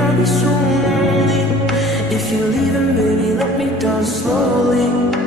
I'll be so lonely. If you're leaving, baby, let me down slowly.